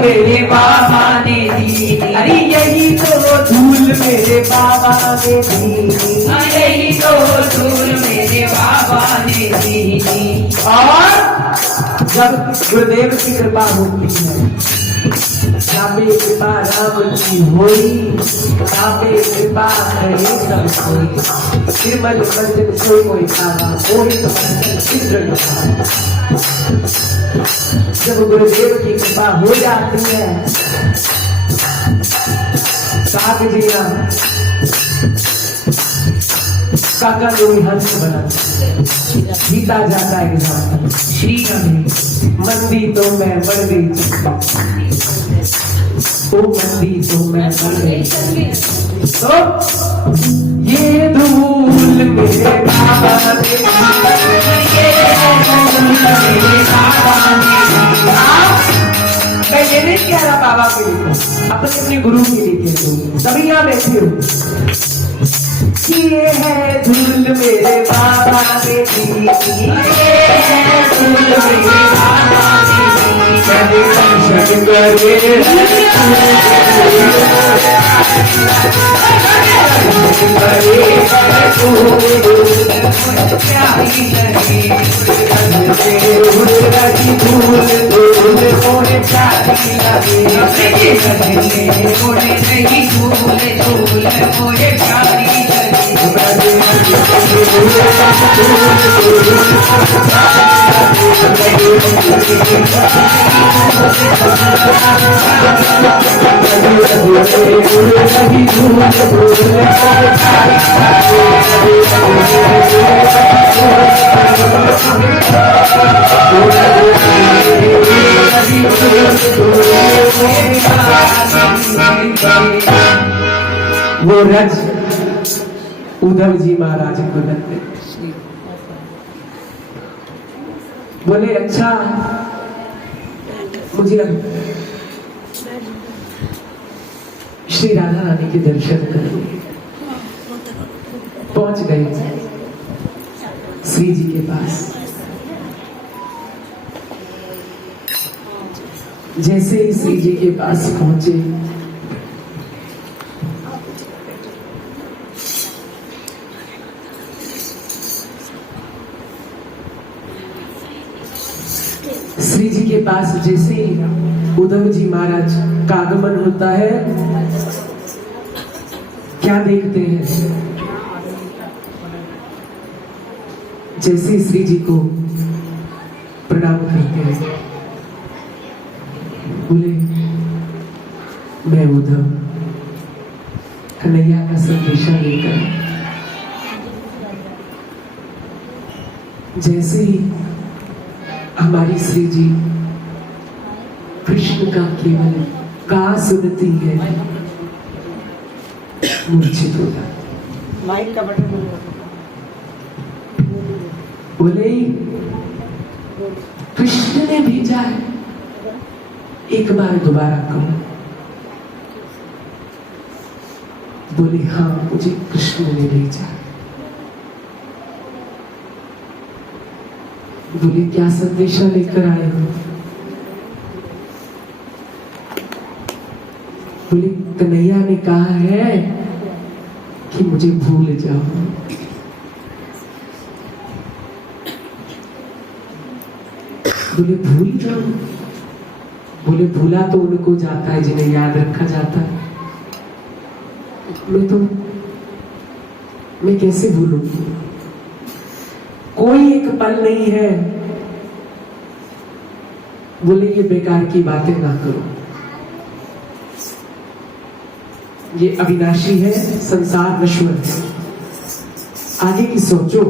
मेरे बाबा ने दी, अरे यही तो धूल मेरे बाबा ने दी, यही तो धूल मेरे बाबा ने दी। और जब गुरुदेव की कृपा होती है, तापे कृपा राम की होई, तापे कृपा करे सब कोई, निर्मल मंदिर सोई कोई खावा, मोहित मंदिर चित्र लगा। जब गुरुदेव की कृपा हो जाती है, साग जिया काका कोई हंस बना जीता जाता है किसान श्री मंदी तो मैं मर गई, ओ मंदी तो मैं मर गई। तो ये धूल मेरे बाबा ने, मैं ये नहीं कह रहा बाबा के लिए, अपने अपने गुरु के लिए कह दो, तभी यहाँ बैठे हो। ये है धूल मेरे बाबा ने दी, ये है धूल मेरे बाबा ने दी, करे दर्शन करे प्यारी लगी धूल लगी धूल धूल मोरे प्यारी लगी मोरे नहीं धूल धूल मोरे प्यारी वो रज उद्धव जी महाराज को लगते बोले अच्छा मुझे अब श्री राधा रानी के दर्शन करने। पहुंच गए श्री जी के पास। जैसे ही श्री जी के पास पहुंचे, श्री जी के पास जैसे ही उद्धव जी महाराज का आगमन होता है, क्या देखते हैं? जैसे श्री जी को प्रणाम करते हैं, बोले मैं उद्धव कन्हैया का संदेशा लेकर। जैसे ही हमारी श्री जी कृष्ण का केवल गा सुनती है, मूर्छित हो जाती। माइक का बटन बोले कृष्ण ने भेजा है, एक बार दोबारा कहो। बोले हाँ मुझे कृष्ण ने भेजा। बोले क्या संदेशा लेकर आए हो? बोले कन्हैया ने कहा है कि मुझे भूल जाओ। बोले भूल जाओ? बोले भूला तो उनको जाता है जिन्हें याद रखा जाता है। मैं कैसे भूलूं? कोई एक पल नहीं है। बोले ये बेकार की बातें ना करो, ये अविनाशी है, संसार नश्वर है। आगे की सोचो,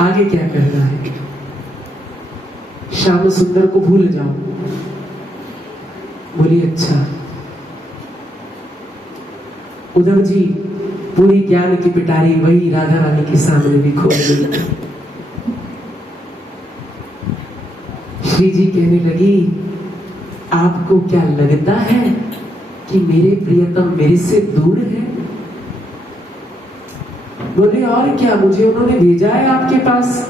आगे क्या करना है। श्याम सुंदर को भूल जाओ। बोली अच्छा। उद्धव जी पूरी ज्ञान की पिटारी वही राधा रानी के सामने भी खोल दी। श्री जी कहने लगी आपको क्या लगता है कि मेरे प्रियतम मेरे से दूर है? बोले और क्या, मुझे उन्होंने भेजा है आपके पास।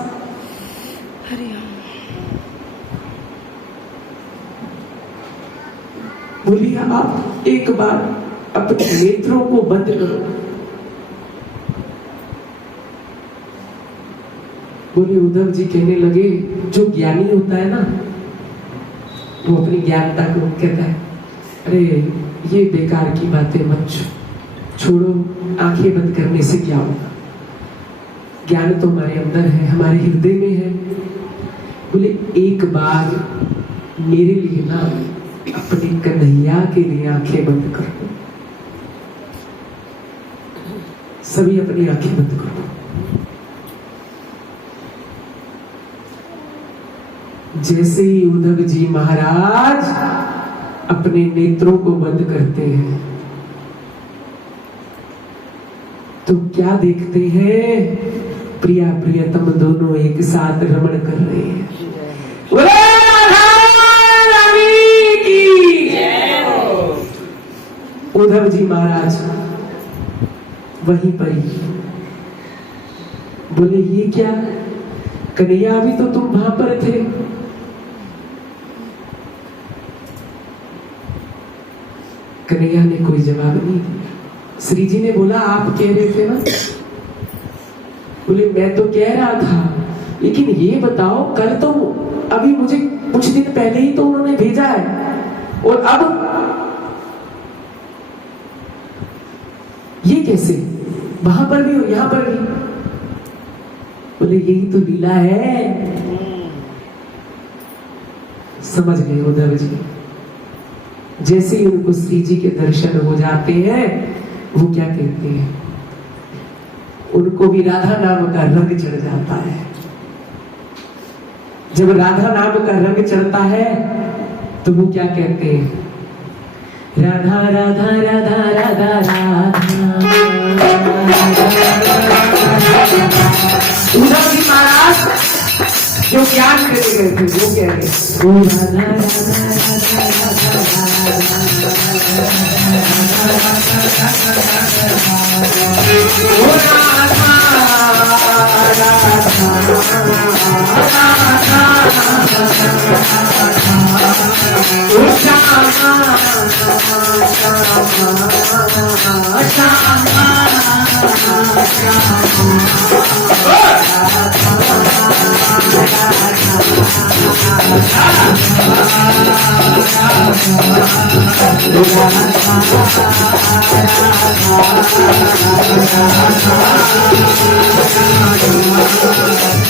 बोली आप एक बार अपने नेत्रों को बंद करो। बोले उद्धव जी कहने लगे जो ज्ञानी होता है ना, वो अपनी ज्ञानता को कहता है अरे ये बेकार की बातें मत छोड़ो, आंखें बंद करने से क्या होगा, ज्ञान तो हमारे अंदर है, हमारे हृदय में है। बोले एक बार मेरे लिए ना अपने कन्हैया के लिए आंखें बंद कर दो। सभी अपनी आंखें बंद कर दो। जैसे ही उद्धव जी महाराज अपने नेत्रों को बंद करते हैं तो क्या देखते हैं? प्रिया प्रियतम दोनों एक साथ रमण कर रहे हैं। उद्धव जी महाराज वहीं पर ही बोले ये क्या कन्हैया, अभी तो तुम वहां पर थे। कन्हैया ने कोई जवाब नहीं दिया। श्री जी ने बोला आप कह रहे थे ना। बोले मैं तो कह रहा था, लेकिन ये बताओ कल तो अभी मुझे कुछ दिन पहले ही तो उन्होंने भेजा है, और अब ये कैसे, वहां पर भी और यहां पर भी। बोले यही तो लीला है। समझ गए उद्धव जी। जैसे ही उनको श्री जी के दर्शन हो जाते हैं, वो क्या कहते हैं, उनको भी राधा नाम का रंग चढ़ जाता है। जब राधा नाम का रंग चढ़ता है तो वो क्या कहते हैं, राधा राधा राधा राधा राधा। उद्धव जी महाराज जो ज्ञान देने गए थे वो कह रहे ओ राधा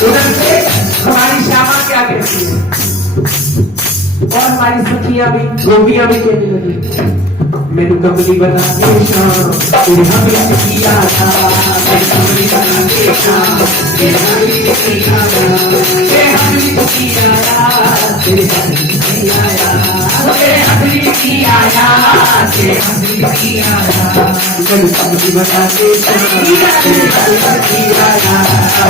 उधर से हमारी श्यामा क्या कहती है और हमारी सखियां भी गोपियां भी कहने लगी मैंने कमली बना के शाम तेरे हमली किया था मैंने कमली बना के शाम तेरे हमली किया था तेरे हमली किया था तेरे हमली किया था तेरे हमली किया था तेरे हमली किया था मैंने कमली बना के शाम तेरे हमली किया था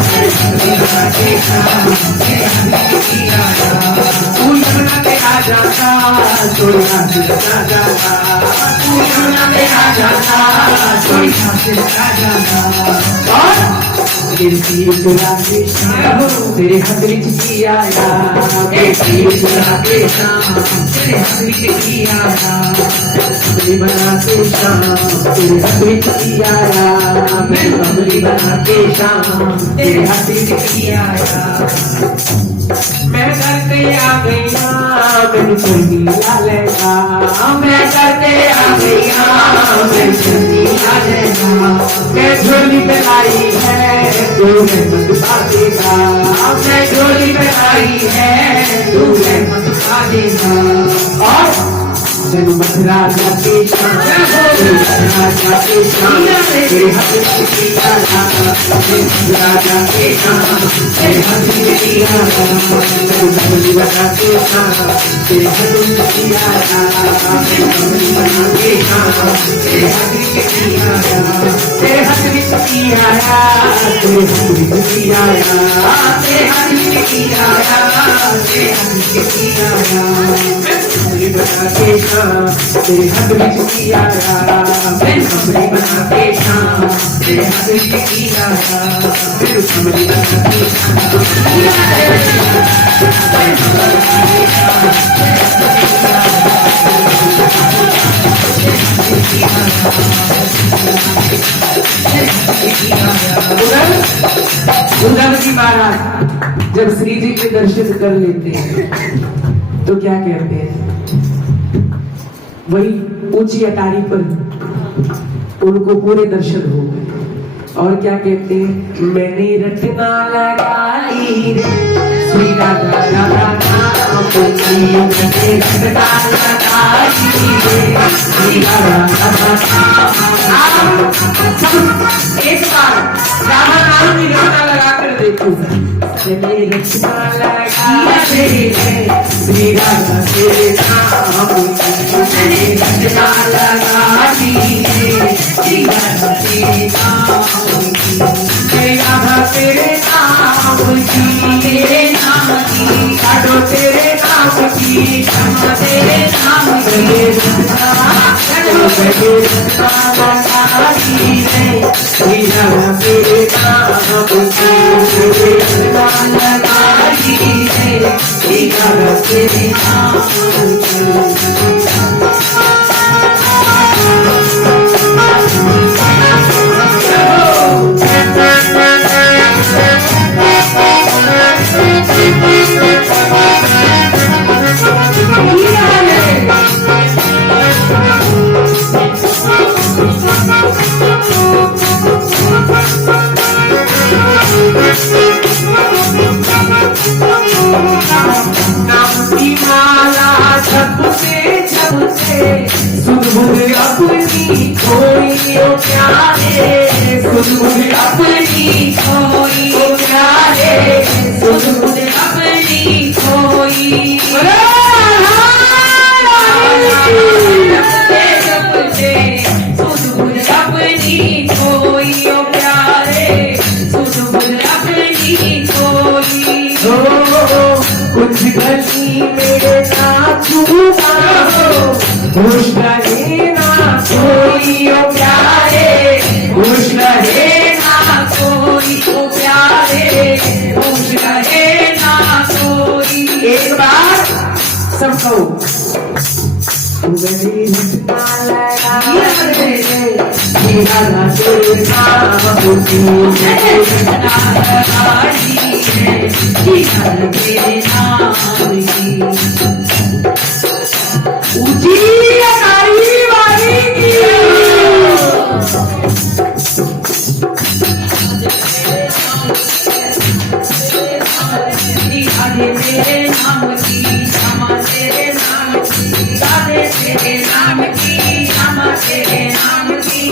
मैंने कमली बना के शाम तेरे हमली किया था फूल बना के आ जाता चोरी हाथ लगा जाता तेरे हाथ में किया बना के शाम तेरे हाथ में किया बना के शाम तेरे हाथ में किया मैं करते आ गया मैंने चुनी लेगा मैं करते आ गया मैं चुनी लेगा मैं झोली में आई है तू मत पाएगा मैं झोली में आई है तू मत पाएगा और जब मथुरा जाके शाम राजा के शाम तेरे हाथ में किया मथुरा जाके शाम तेरे हाथ में किया कमली बना के शाम तेरे हाथ में किया कमली बना के शाम तेरे हाथ में किया तेरे हाथ में किया तेरे हाथ में किया तेरे हाथ में किया तेरे हाथ में किया कमली बना के तेरे हाथ में किया मैं कमली बना के शाम तेरे हाथ में किया मैं कमली बना के उधर जी महाराज जब श्री जी के दर्शन कर लेते हैं तो क्या कहते हैं वही ऊंची अटारी पर उनको पूरे दर्शन हो गए और क्या कहते हैं मैंने रटना लगा ली श्री राधा राधा नाम को मैंने रटना लगा ली श्री राधा राधा नाम एक बार राधा नाम की रटना लगा कर देखो मैंने रटना लगा ली श्री राधा तेरे नाम मैंने रटना लगा ली श्री राधा तेरे नाम तेरे नाम की काटो तेरे नाम की तेरे नाम तेरे सुध अपनी खोई ओ प्यारे सुध अपनी खोई ओ प्यारे सुध अपनी खोई सुध अपनी खोई ओ प्यारे सुध अपनी खोई गली में ना छूटा हो, खुश रहे ना कोई ओ प्यारे, खुश रहे ना कोई ओ प्यारे, खुश रहे ना कोई। एक बार सब कहो, ऊंची अकारी वाली की तेरे नाम की क्षमा, तेरे नाम की राधे, तेरे नाम की क्षमा, तेरे नाम की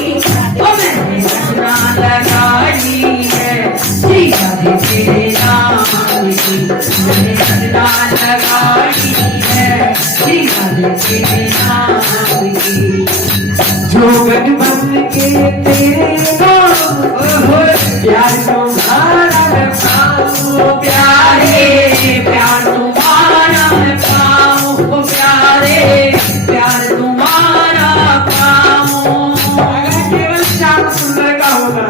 ओ मैंने सजना लगाई है श्री राधे तेरे नाम की, मैंने सजना लगाई है श्री राधे तेरे नाम की। जोगन बन के तेरे नाम प्यार तुम्हारा मैं पाऊं प्यारे, प्यार तुम्हारा मैं पाऊं प्यारे, प्यार तुम्हारा पाऊं। अगर केवल श्याम सुंदर का होगा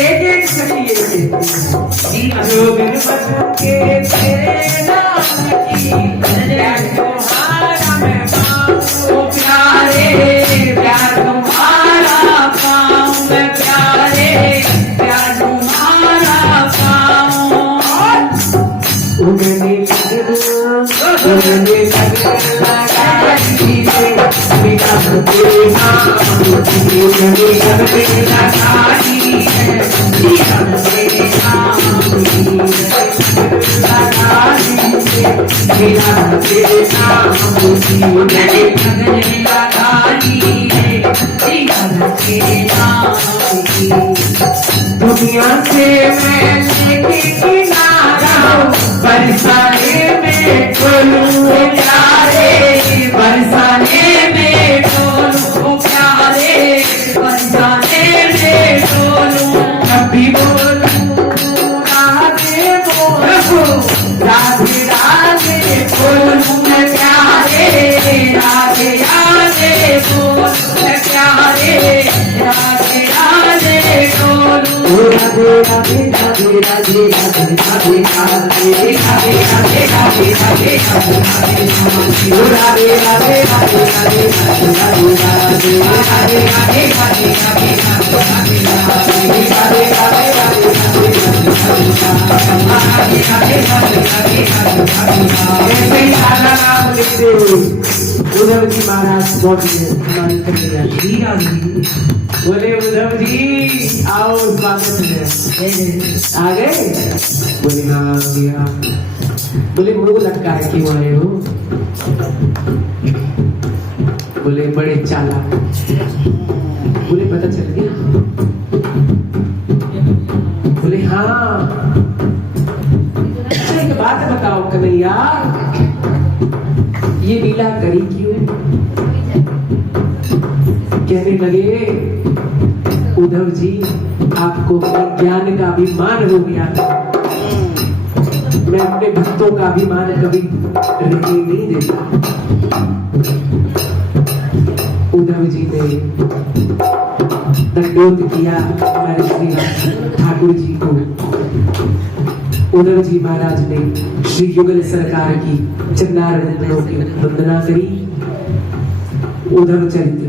एक एक सही जोगन बन के तेरे नाम की प्यार तुम्हारा मैं पाऊं प्यारे, प्यार तुम्हारा पाऊं मैं प्यारे, प्यार तुम्हारा पाऊं। उगने दुनिया से मैं लेके किनारा बरसाने में डोलूं प्यारे, बरसाने में डोलूं प्यारे, बरसाने में डोलूं। कभी बोलूं राधे बोलूं राधे राधे बोलूं मैं प्यारे, राधे राधे बोलूं मैं प्यारे, राधे राधे बोलूं। राधे राधे राधे राधे राधे राधे राधे राधे राधे राधे राधे राधे राधे राधे उद्धव जी महाराज बोले उद्धव जी आओ स्वागत है। आ गए? बोले हाँ भैया। बोले मुंह लटका के क्यों आए हो? बोले बड़े चालाक। बोले पता चल गया? बोले हाँ। अच्छा एक बात बताओ कन्हैया, ये लीला करी क्यों? कहने लगे उद्धव जी आपको अपने ज्ञान का अभिमान हो गया था, मैं अपने भक्तों का अभिमान कभी रहने नहीं देता। उद्धव जी ने दंडोत किया हमारे श्री ठाकुर जी को। उद्धव जी महाराज ने श्री युगल सरकार की चंदार वंदनों की वंदना करी। उद्धव चरित्र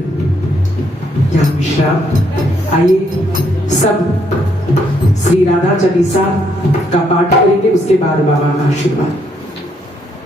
आइए सब श्री राधा चालीसा का पाठ करेंगे, उसके बाद बाबा का आशीर्वाद।